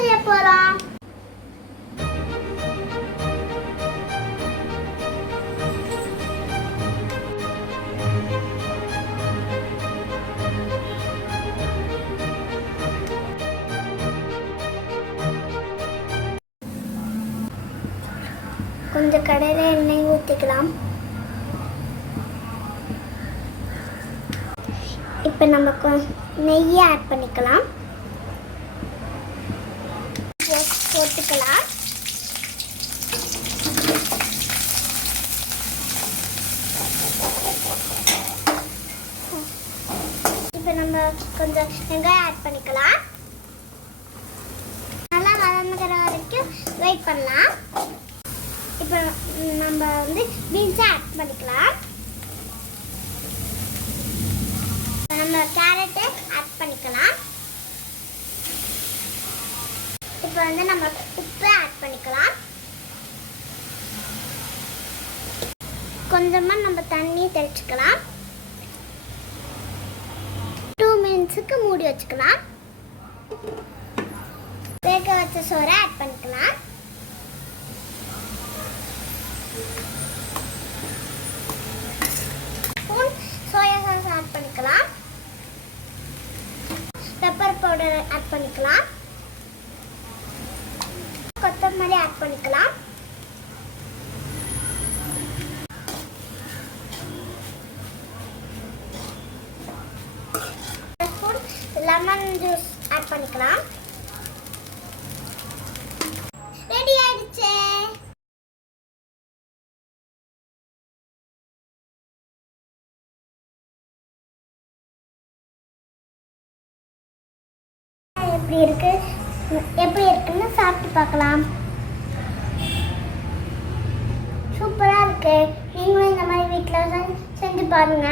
செய்ய போறோம்? கொஞ்சம் கடையில் எண்ணெய் ஊற்றிக்கலாம். இப்போ நம்ம நெய்யை ஆட் பண்ணிக்கலாம். போட்டுக்கலாம். இப்போ நம்ம கொஞ்சம் வெங்காயம் ஆட் பண்ணிக்கலாம். நல்லா வதங்குற வரைக்கும் வெயிட் பண்ணலாம். இப்போ நம்ம பீன்ஸை ஆட் பண்ணிக்கலாம். நம்ம கேரட்டை ஆட் பண்ணிக்கலாம். இப்போ நம்ம உப்பு ஆட் பண்ணிக்கலாம். கொஞ்சமாக நம்ம தண்ணி தெளிச்சுக்கலாம். 2 மினிட்ஸுக்கு மூடி வச்சுக்கலாம். வேக வச்ச சோறை ஆட் பண்ணிக்கலாம். சோயா சாஸ் ஆட் பண்ணிக்கலாம். பெப்பர் பவுடர் ஆட் பண்ணிக்கலாம். கொத்தமல்லி ஆட் பண்ணிக்கலாம். லெமன் ஜூஸ் ஆட் பண்ணிக்கலாம். ரெடி ஆயிடுச்சு. எப்படி இருக்குன்னு சாப்பிட்டு பார்க்கலாம். சூப்பராக இருக்கு. நீங்களும் இந்த மாதிரி வீட்டில் செஞ்சு பாருங்க.